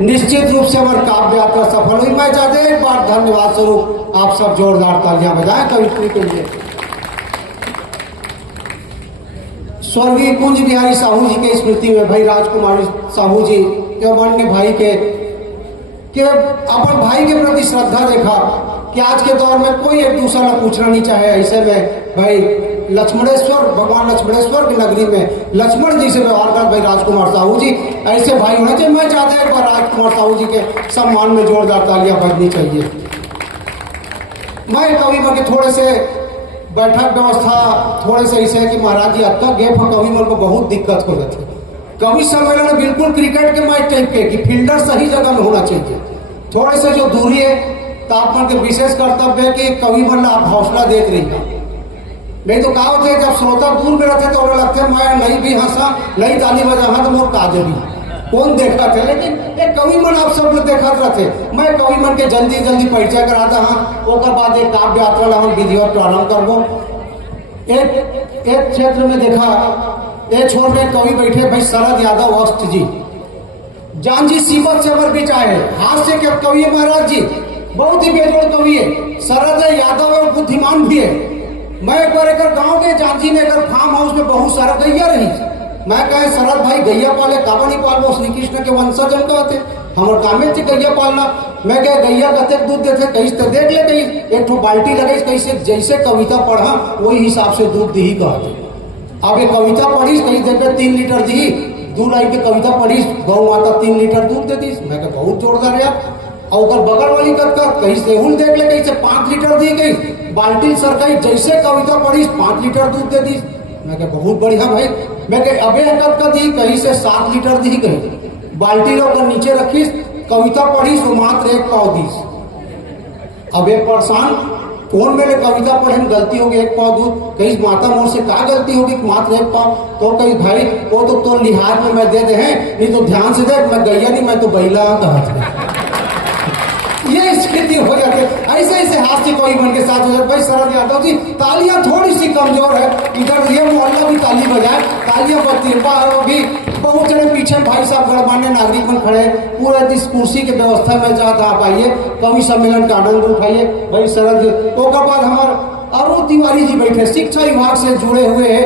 निश्चित रूप से हमारी काव्य यात्रा सफल हुई। मैं चाहते एक बार धन्यवाद स्वरूप आप सब जोरदार तालियां बजाएं कवित्री के लिए। स्वर्गीय कुंज बिहारी साहू जी के स्मृति में भाई राजकुमारी साहू जी के मान्य भाई के अपन भाई के प्रति श्रद्धा देखा कि आज के दौर में कोई एक दूसरा न पूछना नहीं चाहे। ऐसे में भाई लक्ष्मणेश्वर, भगवान लक्ष्मणेश्वर की नगरी में लक्ष्मण जी से व्यवहार कर भाई राजकुमार साहू जी ऐसे भाई होने चाहिए। मैं चाहता हूं राजकुमार साहू जी के सम्मान में जोरदार तालियां बजनी चाहिए। मैं कवि मन के थोड़े से बैठक व्यवस्था थोड़े से ऐसे है कि महाराज जी अब तक गए कवि मन को बहुत दिक्कत हो रही थी। कवि सम्मेलन बिल्कुल क्रिकेट के मैच टाइप के कि फील्डर सही जगह में होना चाहिए। थोड़े से जो दूरी है तापमान के विशेष कर्तव्य है कि कवि मन आप हौसला देख रही है। नहीं तो कहा होते जब श्रोता दूर में रहते तो लगते मैं नहीं भी हंसा नहीं ताली बजा तो मोर काज भी कौन देखा थे। लेकिन एक कवि मन आप सब देखा रहते। मैं कवि मन के जल्दी जल्दी परिचय कराता हाँ ओकर बाद एक काव्य यात्रा हम विधिवत प्रारंभ करबो। एक क्षेत्र में देखा एक छोर में कवि बैठे भाई शरद यादव वस्त जी जान जी सीबत से अमर बीच आए हास्य के कवि है महाराज जी, बहुत ही बेजोड़ कवि है। शरद यादव और बुद्धिमान भी है। मैं एक बार एक गाँव के जांची में एक फार्म हाउस में बहुत सारा गैया रही। मैं कहे शरद भाई गैया पाले काबा नहीं पालो श्री कृष्ण के वंशज हम कहते हमारे कामे थे गैया पालना। मैं कहे गैया कते दूध देते कहीं तो देख ले कहीं एक ठो बाल्टी लगे कैसे जैसे कविता पढ़ा वही हिसाब से दूध दी कहते। अब ये कविता पढ़ी कहीं देखे 3 लीटर दी 2 लाइन की कविता पढ़ी गौ माता 3 लीटर दूध देती। मैं कहा बहुत जोरदार यार। और बगल वाली कहीं सेहुल देख ले कहीं से 5 लीटर दी गई बाल्टी सरकाई जैसे कविता पढ़ी 5 लीटर दूध दे दी। मैं कहा बहुत बढ़िया भाई। मैं कह अबे हकत का दी कहीं से 7 लीटर दी गई बाल्टी लोग नीचे रखी कविता पढ़ी तो मात्र 1 पाव दी। अब एक परेशान कौन मेरे कविता पढ़े में गलती होगी 1 पाव दूध कहीं माता मोर से क्या गलती होगी मात्र 1 पाव तो कहीं भाई वो तो लिहाज में मैं दे दे हैं नहीं तो ध्यान से देख मैं गैया नहीं मैं तो बैला कहा। ये स्थिति हो जाती है। ऐसे ऐसे हास्य कोई मन के साथ हो जाए। भाई शरद यादव जी तालियां थोड़ी सी कमजोर है इधर ये मोहल्ला भी ताली बजाए तालियां बजती भी बहुत जने पीछे भाई साहब गणमान्य नागरिक मन खड़े पूरा इस कुर्सी के व्यवस्था में चाहता आप आइए कवि सम्मेलन का आनंद उठाइए। भाई शरद तो के बाद हमारे अरुण तिवारी जी बैठे शिक्षा विभाग से जुड़े हुए हैं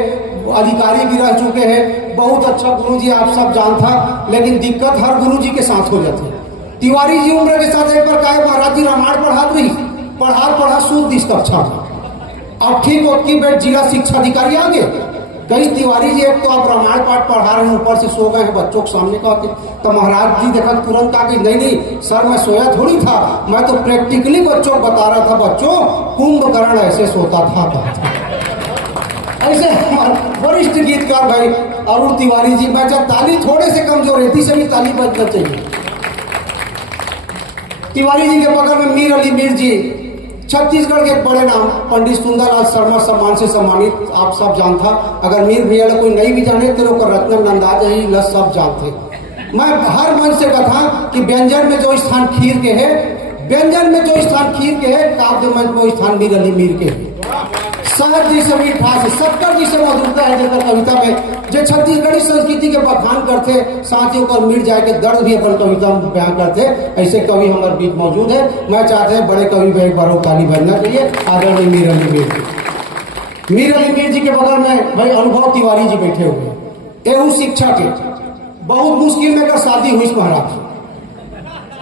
अधिकारी भी रह चुके हैं। बहुत अच्छा गुरु जी आप सब जानता लेकिन दिक्कत हर गुरु जी के साथ हो जाती है। तिवारी जी उम्र के साथ एक बार कहे महाराज जी रामायण पढ़ा रही पढ़ा सूद दिस कक्षा अब ठीक ओकी बेट जिला शिक्षा अधिकारी आ गए कई तिवारी जी एक तो आप रामायण पाठ पढ़ा रहे हैं ऊपर से सो गए हैं बच्चों के सामने कहते तो महाराज जी देखा तुरंत कहा कि नहीं सर मैं सोया थोड़ी था मैं तो प्रैक्टिकली बच्चों को बता रहा था बच्चों कुंभकर्ण ऐसे सोता था। ऐसे वरिष्ठ गीतकार भाई अरुण तिवारी जी मैं जब ताली थोड़े से कमजोर रहती से भी ताली बजना चाहिए। तिवारी जी के बगल में मीर अली मीर जी छत्तीसगढ़ के बड़े नाम पंडित सुंदरलाल शर्मा सम्मान से सम्मानित आप सब जानता। अगर मीर भैया कोई नहीं भी जाने तो रत्न नंदाज ही लस सब जानते। मैं हर मन से कथा कि व्यंजन में जो स्थान खीर के है व्यंजन में जो स्थान खीर के है काव्य मंच में स्थान मीर अली मीर के है। सहज जी से मीठास शक्कर जी से मधुरता है जैसे कविता में जो छत्तीसगढ़ी संस्कृति के बखान करते साथियों को मिट जाए के दर्द भी अपन कविता में बयान करते ऐसे कवि हमारे बीच मौजूद है। मैं चाहते हैं बड़े कवि भाई बारो ताली बनना चाहिए आदरणीय मीर अली मीर जी के बगल में भाई अनुभव तिवारी जी बैठे हुए एहू शिक्षा के बहुत मुश्किल में अगर शादी हुई महाराज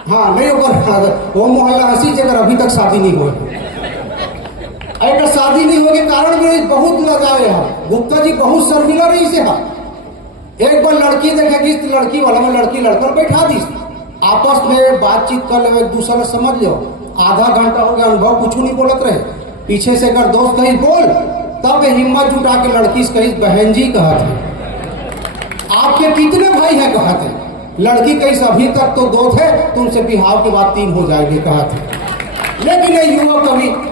हाँ नहीं होकर वो मोहल्ला हंसी जगह अभी तक शादी नहीं हुई अगर शादी नहीं होने के कारण भी बहुत लगाए हैं गुप्ता जी बहुत शर्मिला रही से है। एक बार लड़की देखेगी लड़की वाला में लड़की लड़कर बैठा दी आपस में बातचीत कर ले एक दूसरे में समझ लो आधा घंटा हो गया अनुभव कुछ नहीं बोलत रहे पीछे से अगर दोस्त कहीं बोल तब हिम्मत जुटा के लड़की से कही बहन जी कहा थे आपके कितने भाई हैं कहा थे लड़की कहीं अभी तक तो 2 थे तुमसे बिहाव के बाद 3 हो जाएंगे कहा थे। लेकिन ये युवा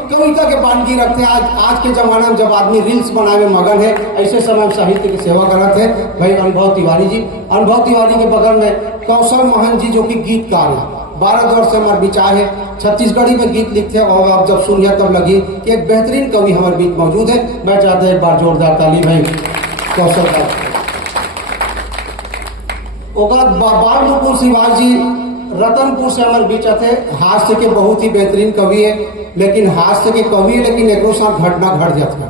कविता के बानगी रखते हैं। आज के जमाने में जब आदमी रील्स बनाने में मगन है ऐसे समय में साहित्य की सेवा करते हैं भाई अनुभव तिवारी जी। अनुभव तिवारी के बगल में कौशल मोहन जी जो कि गीतकार है 12 दौर से हमारे विचार है छत्तीसगढ़ी में गीत लिखते हैं और आप जब सुनिए तब लगी कि एक बेहतरीन कवि हमारे बीच मौजूद है। मैं चाहता हूँ एक बार जोरदार ताली भाई कौशल का। बाल मुकुल श्रीवास जी रतनपुर से हमारे बीच आते हास्य के बहुत ही बेहतरीन कवि है, लेकिन हास्य के कवि है लेकिन एक साथ घटना घट जाता है।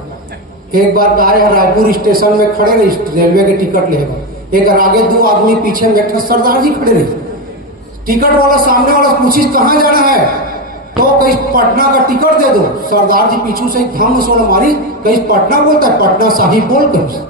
एक बार का है रायपुर स्टेशन में खड़े रहे, रेलवे के टिकट लेगा, एक आगे दो आदमी पीछे में बैठे, सरदार जी खड़े रहे। टिकट वाला सामने वाला पूछी कहाँ जाना है, तो कहीं पटना का टिकट दे दो। सरदार जी पीछू से धम सोना मारी, कहीं पटना बोलता है, पटना साहिब बोलते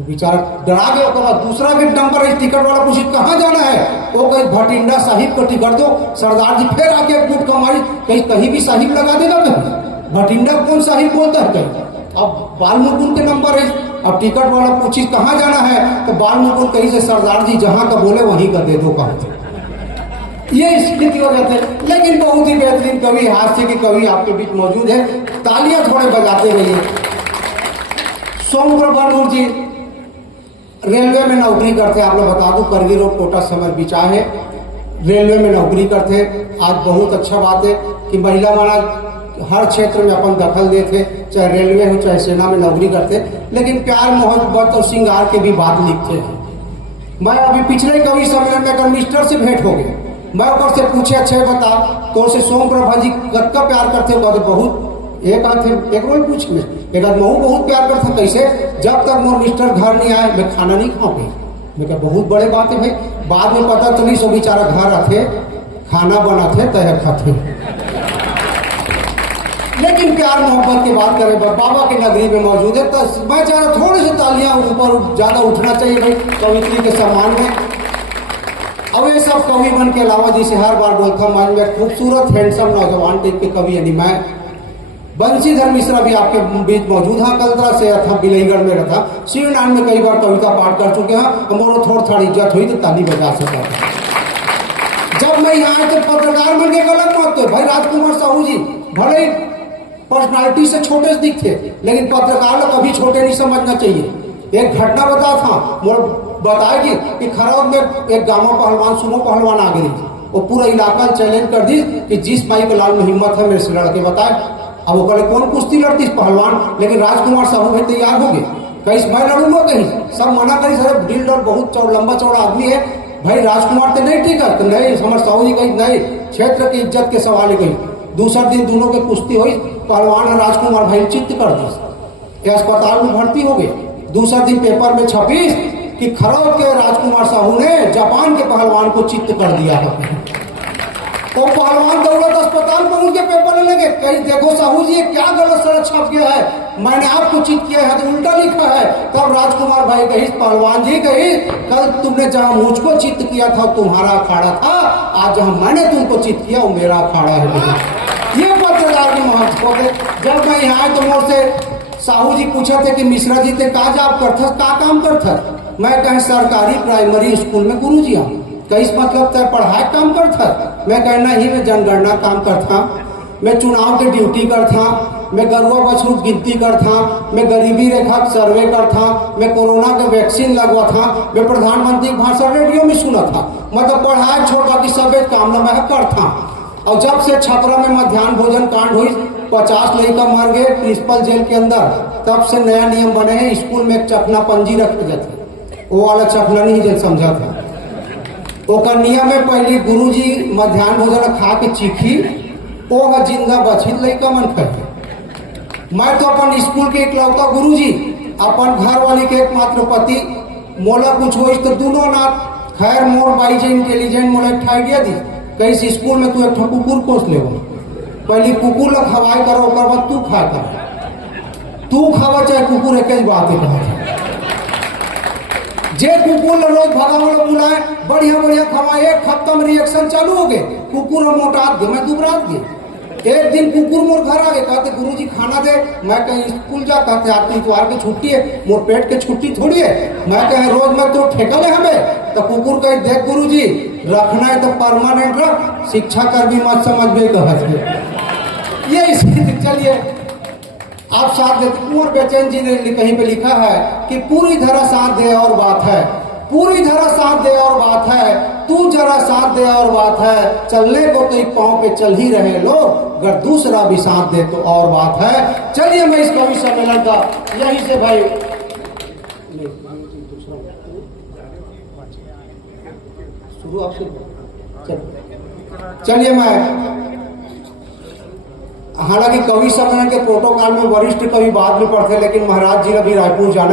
बेचारा डरा गया। उसके बाद दूसरा भी नंबर है, टिकट वाला पूछी कहाँ जाना है, तो कहीं भटिंडा साहिब को टिकट दो। सरदार जी फिर आके कूट का मारी, कहीं भी साहिब लगा देगा, कहीं भटिंडा कौन साहिब बोलता है कहीं। अब बाल मुकुंद के नंबर है, अब टिकट वाला पूछी कहाँ जाना है, तो बाल मुकुंद कहीं से सरदार जी जहां का बोले वहीं का दे दो कहा। ये स्थिति हो जाती है। लेकिन बहुत ही बेहतरीन कवि, हास्य के कवि आपके बीच मौजूद है, तालियां थोड़े बजाते रहिए। सोम प्रभु जी रेलवे में नौकरी करते, आप लोग बता दूं करगिल रोड कोटा समर बीच है, रेलवे में नौकरी करते। आज बहुत अच्छा बात है कि महिला माना हर क्षेत्र में अपन दखल देते, चाहे रेलवे हो चाहे सेना में नौकरी करते, लेकिन प्यार मोहब्बत और श्रृंगार के भी बात लिखते हैं। मैं अभी पिछले कवि सम्मेलन में अगर मिस्टर से भेंट हो गए, मैं ऊपर से पूछे अच्छे बता तो उसे सोम प्रभा जी कब प्यार करते हो, बहुत एक आध एक बार पूछ में एक आध महू बहुत प्यार करते। कैसे, जब तक मोर मिस्टर घर नहीं आए मैं खाना नहीं खाऊंगी। मैं क्या बहुत बड़े बात है भाई, बाद में पता चली सो बेचारा घर आते खाना बनाते तय खाते। लेकिन प्यार मोहब्बत की बात करें, बाबा की नगरी में मौजूद है, तो मैं चाह रहा थोड़ी सी तालियां ऊपर ज्यादा उठना चाहिए भाई कवित्री के सम्मान में। अब ये सब कवि बन के अलावा जिसे हर बार बोलता हूँ, मैं खूबसूरत हैंडसम नौजवान टाइप के कवि यानी मैं बंशीधर मिश्रा भी आपके बीच मौजूद। हाँ, कलतरा से था, बिलईगढ़ में रहता, शिवनारायण में कई बार कविता पाठ कर चुके हैं। हमारा थोड़ी इज्जत हुई तो ताली बजा सका। जब मैं यहाँ आए तो पत्रकार बन के गलत मत तो भाई, राजकुमार साहू जी भले पर्सनालिटी से छोटे से दिखते, लेकिन पत्रकार लोग कभी छोटे नहीं समझना चाहिए। एक घटना बता था बताएगी कि खराब में एक गांव पहलवान सुनो पहलवान आ गई, वो पूरा इलाका चैलेंज कर दी कि जिस भाई के लाल में हिम्मत है मेरे से लड़के बताए। अब वो कहे कौन कुश्ती लड़ती पहलवान, लेकिन राजकुमार साहू भाई तैयार हो गए, कहीं मैं लड़ूंगा, कहीं सब मना करी, सर बिल्डर बहुत लंबा चौड़ा आदमी है भाई, राजकुमार तो नहीं ठीक है, तो नहीं हमारे साहू जी कही नहीं, क्षेत्र की इज्जत के सवाल गई। दूसरा दिन दोनों की कुश्ती हुई, पहलवान और राजकुमार भाई चित्त कर दी, अस्पताल में भर्ती हो गए। दूसरा दिन पेपर में छपी कि खराब के राजकुमार साहू ने जापान के पहलवान को चित्त कर दिया था। तो पहलवान दौलत अस्पताल पहुंच के पेपर ले लगे, कहीं देखो साहू जी ये क्या गलत सड़क छप गया है, मैंने आपको चित्त किया है तो उल्टा लिखा है। तब राजकुमार भाई कही पहलवान जी कही कल तुमने जहां मुझको चित्त किया था तुम्हारा अखाड़ा था, आज जहां मैंने तुमको चित्त किया वो मेरा अखाड़ा है। ये पत्रकार की महत्व है। जब मैं यहाँ आए तो मुझसे साहू जी पूछे थे कि मिश्रा जी थे का जॉब करता, का काम करता, मैं कहीं सरकारी प्राइमरी स्कूल में गुरु जी हूँ, कहीं मतलब तय पढ़ाई काम करता, मैं कहना ही मैं जनगणना काम करता, मैं चुनाव के ड्यूटी करता, मैं गरुआ बछरू गिनती करता, मैं गरीबी रेखा सर्वे करता, मैं कोरोना के वैक्सीन लगवा था, मैं प्रधानमंत्री भाषण रेडियो में सुना था, मतलब पढ़ाई छोड़ बाकी सब काम न मैं करता। और जब से छपरा में मध्याह्न भोजन कांड हुई 50 लड़का मर गए प्रिंसिपल जेल के अंदर, तब से नया नियम बने हैं, स्कूल में एक चखना पंजी रखे जाते, वो वाला चखना नहीं जेल समझा था। ओकर नियम में पहले गुरुजी मध्याह्न भोजन खा के चीखी, वो जिंदा बची लड़का मन खाए। मैं तो अपन स्कूल के इकलौता गुरुजी, अपन घर वाली के एकमात्र पति, मोला कुछ हो तो दोनों ना खैर मोर बाई जे इंटेलिजेंट मोला एक आइडिया दी, कहीं स्कूल में तू एक कुकुर कोस ले, पहले कुकुर ला खवाई करो, ओकर बाद तू खा कर, तू खावा चाहे कुकुर एक बात है। जे कुकुर रोज भगा वाला बुलाए बढ़िया बढ़िया खवाए, एक खत्म रिएक्शन चालू हो गए, कुकुर मोटा गए, मैं दुबरा गए। एक दिन कुकुर मोर घर आ गए, कहते गुरुजी खाना दे, मैं कहीं स्कूल जा, कहते आपकी इतवार की छुट्टी है, मोर पेट के छुट्टी थोड़ी है, मैं कहे रोज मैं तो ठेका ले हमें, तो कुकुर कहे देख गुरुजी रखना है तो परमानेंट रख, शिक्षा कर भी मत समझ में कह। ये स्थिति चलिए आप साथ देते। कुंवर बेचैन जी ने कहीं पे लिखा है कि पूरी तरह साथ दे और बात है, पूरी तरह साथ दे और बात है, तू जरा साथ दे और बात है, चलने को तो एक पांव पे चल ही रहे लोग, अगर दूसरा भी साथ दे तो और बात है। चलिए मैं इस कवि सम्मेलन का यहीं से भाई शुरू आपसे चलिए मैं, हालांकि कवि सम्मेलन के प्रोटोकॉल में वरिष्ठ कवि बाद में पढ़ते, लेकिन महाराज जी अभी रायपुर जाना